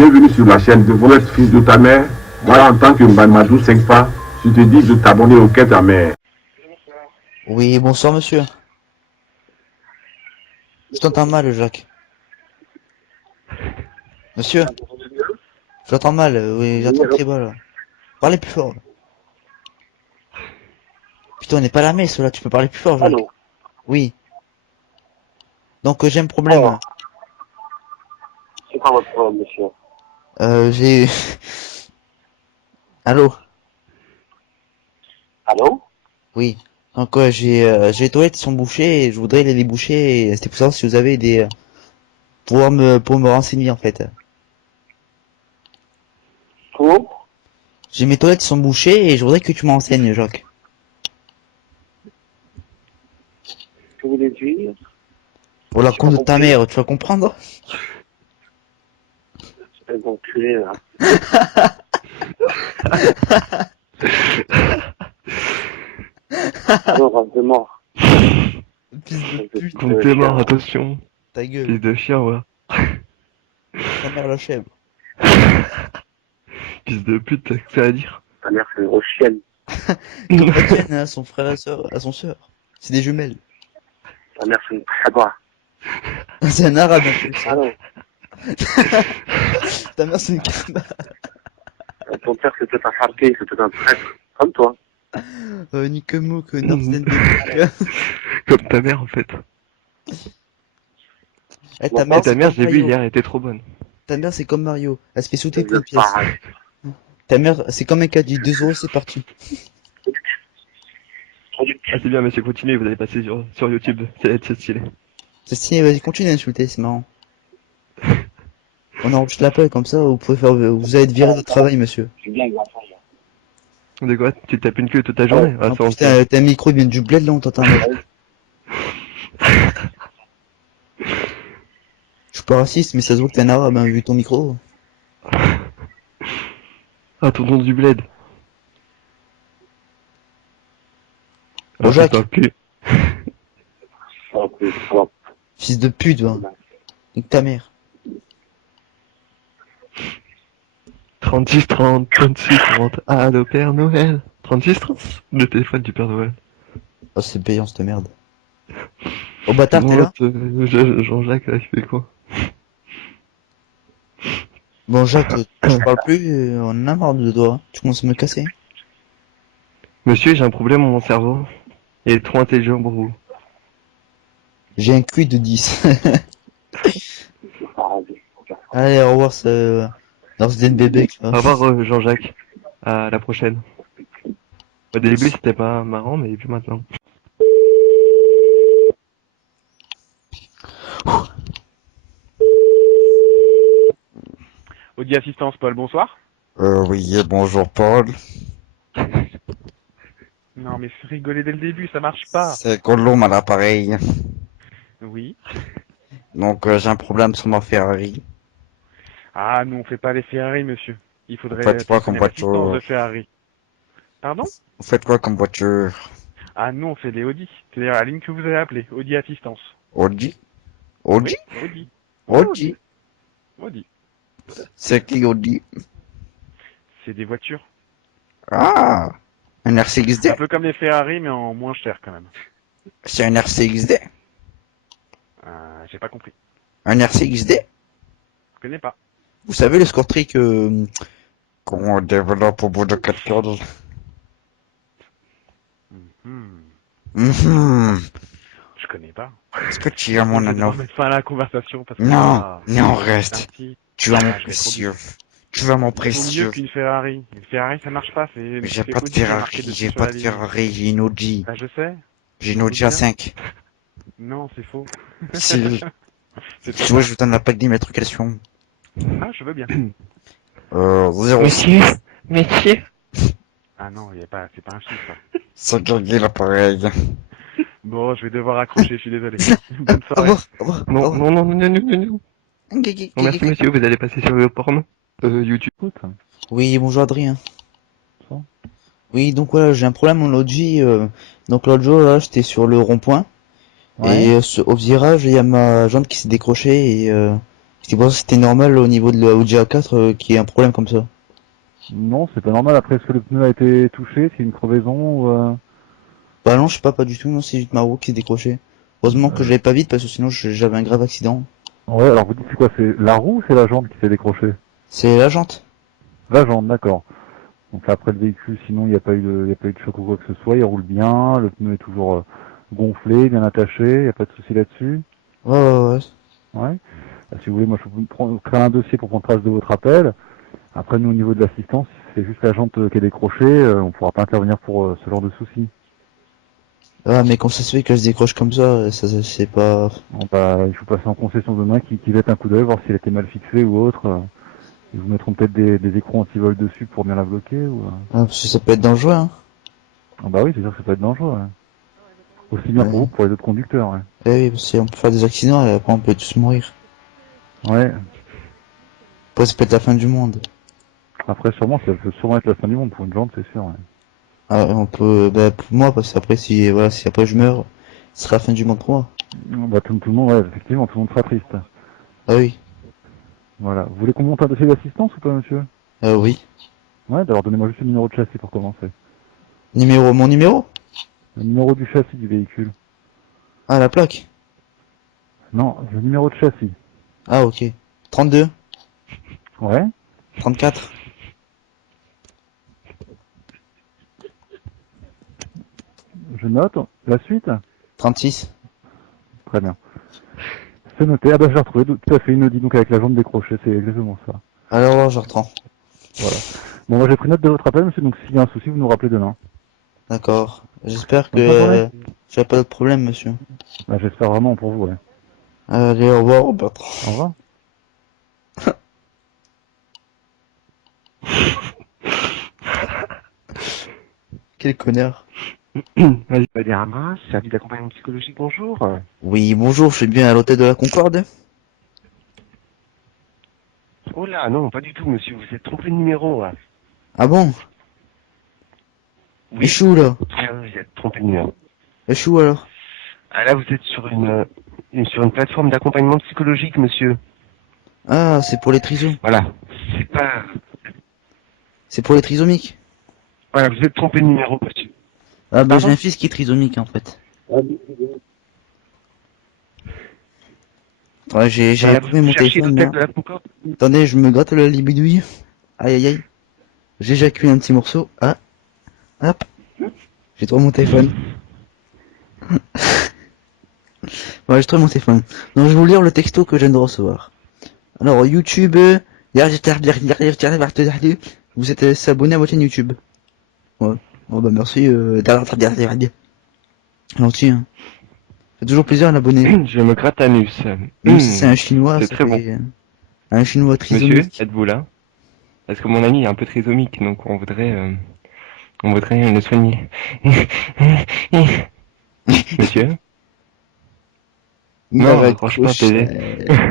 Bienvenue sur la chaîne de Volette, fils de ta mère. Voilà, en tant que Mbadou 5 pas, je te dis de t'abonner au quai ta mère. Oui, bonsoir monsieur. Je t'entends mal, Jacques. Monsieur, je t'entends mal, oui, j'entends très mal. Parlez plus fort. Putain, on n'est pas à la messe là, tu peux parler plus fort, Jacques. Allô. Oui. Donc j'ai un problème. Oh, c'est quoi votre problème, monsieur? J'ai... Allô? Allô? Oui. Donc j'ai les toilettes qui sont bouchées et je voudrais les déboucher et c'était pour savoir si vous avez des... pour me renseigner en fait. Pour? J'ai mes toilettes qui sont bouchées et je voudrais que tu m'enseignes, Jacques. Que vous voulez dire? Pour la J'ai compte pas de ta compris. mère, tu vas comprendre? Espèce d'enculé, là. Alors, vraiment. Fils de pute, Complément, attention. ta gueule. Fils de chien, ouais. Ta mère la chèvre. Fils de pute, t'as que ça à dire. Ta mère, c'est une grosse chienne. Comme la tienne, à son frère et à son sœur. C'est des jumelles. Ta mère, c'est une khaba. C'est un arabe en plus. Ah non. Ta mère c'est une kaba. Ton père, c'est peut-être un harké, c'est peut-être un traître. Comme toi. Ni que mot que Norsen de Comme ta mère, en fait. Eh, ta Bon, mère Et ta c'est mère, comme je l'ai vue Mario. hier, elle était trop bonne. Ta mère c'est comme Mario. Elle se fait sauter C'est plein de pièces. pareil. Ta mère c'est comme un caddie. 2 euros c'est parti. Ah, c'est bien, monsieur, continuez, vous allez passer sur YouTube. C'est stylé. C'est stylé, vas-y continue d'insulter, c'est marrant. On enregistre l'appel comme ça, vous pouvez faire, vous allez être viré de travail, monsieur. C'est bien, grave. De quoi? Tu tapes une queue toute ta journée? Ah, En ça, on plus, le sait. t'as un micro, il vient du bled là, on t'entend. Je suis pas raciste, mais ça se voit que t'es un arabe, hein, vu ton micro. Ah, ton nom du bled. Bon, Ah, Jacques. c'est un cul. Fils de pute, va. Nique ta mère. 36 30, 36 30. Ah, le Père Noël. 36 30. Le téléphone du Père Noël. Oh, c'est payant, cette merde. Oh, bâtard, t'es Sinon, là? Jean-Jacques, là, il fait quoi? Bon, Jacques, je parle plus, on en a marre de toi. Tu commences à me casser. Monsieur, j'ai un problème dans mon cerveau. Il est trop intelligent pour vous. J'ai un QI de 10. Allez, au revoir, dans ce bébé, Au revoir, Jean-Jacques. À la prochaine. Au début, c'était pas marrant, mais puis maintenant. Audi Assistance, Paul, bonsoir. Oui, bonjour, Paul. Non, mais rigoler dès le début, ça marche pas. C'est Gollum à l'appareil. Oui. Donc, j'ai un problème sur ma Ferrari. Ah, nous, on fait pas les Ferrari, monsieur. Il faudrait Faites quoi comme téléphoner à l'assistance voiture? de Ferrari. Pardon? Vous faites quoi comme voiture? Ah, nous, on fait des Audi. C'est-à-dire la ligne que vous avez appelée, Audi Assistance. Audi? Audi? Oui, Audi. Audi? Audi. C'est qui Audi? C'est des voitures. Ah! Un Un RCXD? peu comme les Ferrari, mais en moins cher, quand même. C'est un RCXD? J'ai pas compris. Un RCXD? Je connais pas. Vous savez le score trick qu'on développe au bout de 4 cordes? Hmm. Je Je connais pas. Est-ce que tu as mon Je vais devoir anneau? mettre fin à la conversation parce que Non, là, non, reste. merci. Tu as mon Ah, je vais trop précieux. Tu as mon Ils sont mieux précieux. qu'une Ferrari. Une Ferrari, ça marche pas. C'est Mais j'ai c'est pas de Audi qui est marqué Ferrari, dessus j'ai sur pas la de ligne. Ferrari, j'ai une Audi. Bah, je sais. J'ai une Je me Audi doute bien. A5. Non, c'est faux. Si C'est tu trop veux, tard. je vous donne la plaque d'immatriculation. Ah, je veux bien. 06. Monsieur. Ah non, c'est pas un chiffre, ça. C'est gagné l'appareil. Bon, je vais devoir accrocher, je suis désolé. Bonne Au soirée. revoir, au revoir, au Non, revoir. non, non, non, non, non, non. Non, merci, monsieur, vous allez passer sur le porno. YouTube. Oui, bonjour Adrien. Oui, donc voilà, j'ai un problème en Audi. Donc l'autre jour, là, j'étais sur le rond-point. Ouais. Et au virage, il y a ma jante qui s'est décrochée et C'est pour ça que c'était normal au niveau de la Audi A4 qu'il y ait un problème comme ça. Non, c'est pas normal. Après, est-ce que le pneu a été touché? C'est une crevaison ou Bah non, je sais pas du tout, non, c'est juste ma roue qui s'est décrochée. Heureusement que je l'avais pas vite parce que sinon j'avais un grave accident. Ouais, alors vous dites c'est quoi? C'est la roue ou c'est la jante qui s'est décrochée? C'est la jante. La jante, d'accord. Donc après le véhicule, sinon il n'y a pas eu de choc ou quoi que ce soit, il roule bien, le pneu est toujours gonflé, bien attaché, il n'y a pas de souci là-dessus. Ouais. Ouais. Si vous voulez, moi je peux créer un dossier pour prendre trace de votre appel. Après nous au niveau de l'assistance, si c'est juste la jante qui est décrochée, on pourra pas intervenir pour ce genre de soucis. Ah, mais quand ça se fait que je décroche comme ça, c'est pas... Bon, bah, il faut passer en concession demain qui jette un coup d'œil, voir si elle était mal fixée ou autre. Ils vous mettront peut-être des écrans anti-vol dessus pour bien la bloquer ou. Ah, parce que ça peut être dangereux, hein. Ah bah oui, c'est sûr que ça peut être dangereux. Ouais. Aussi bien pour vous que pour les autres conducteurs. Ouais. Eh oui, parce qu'on peut faire des accidents et après on peut tous mourir. Ouais. Après ça peut être la fin du monde. Après sûrement, ça peut sûrement être la fin du monde pour une jante, c'est sûr. Ouais. Ah, on peut... Bah, pour moi, parce qu'après, si après je meurs, ce sera la fin du monde pour moi. Bah tout le monde, ouais, effectivement, tout le monde sera triste. Ah oui. Voilà. Vous voulez qu'on monte un dossier d'assistance ou pas, monsieur? Oui. Ouais, alors donnez-moi juste le numéro de châssis pour commencer. Mon numéro? Le numéro du châssis du véhicule. Ah, la plaque. Non, le numéro de châssis. Ah, ok. 32, Ouais. 34. Je note. La suite? 36. Très bien. C'est noté. Ah bah j'ai retrouvé tout à fait une Audi donc avec la jambe décrochée, c'est exactement ça. Alors, je reprends. Voilà. Bon bah j'ai pris note de votre appel, monsieur, donc s'il y a un souci, vous nous rappelez demain. D'accord. J'espère Bonne fin de que journée. j'ai pas de problème, monsieur. Bah j'espère vraiment pour vous, ouais. Allez, au revoir, Bertrand. Au revoir. Quel connard. Vas-y, Valérama, service d'accompagnement psychologique, bonjour. Oui, bonjour, je suis bien à l'hôtel de la Concorde. Oh là, non, pas du tout, monsieur, vous êtes trompé de numéro. Ah bon? Oui, Échoue, là. vous êtes trompé de numéro. Échoue, alors. Ah là, vous êtes sur une plateforme d'accompagnement psychologique, monsieur. Ah, c'est pour les trisos. Voilà, c'est pas... C'est pour les trisomiques. Voilà, vous êtes trompé de numéro, monsieur. Ah, bah, Pardon? j'ai un fils qui est trisomique, en fait. Ouais, j'ai Voilà, appuyé vous mon cherchez téléphone, l'hôtel là. de la Concorde? Attendez, je me gratte la libidouille. Aïe, aïe, aïe. J'éjacule un petit morceau. Ah, hop. J'ai trouvé mon téléphone. Ouais, j'ai trouvé mon téléphone. Donc, je vais vous lire le texto que je viens de recevoir. Alors, YouTube, vous êtes s'abonner à votre chaîne YouTube. Ouais. Oh, bah, merci, gentil, hein. C'est toujours plaisir à l'abonner. Je me gratte anus. Même si c'est un chinois, C'est ça très fait, un chinois Monsieur, trisomique. êtes-vous là? Parce que mon ami est un peu trisomique, donc on voudrait le soigner. Monsieur? Il Non, a franchement, raccroché. t'es...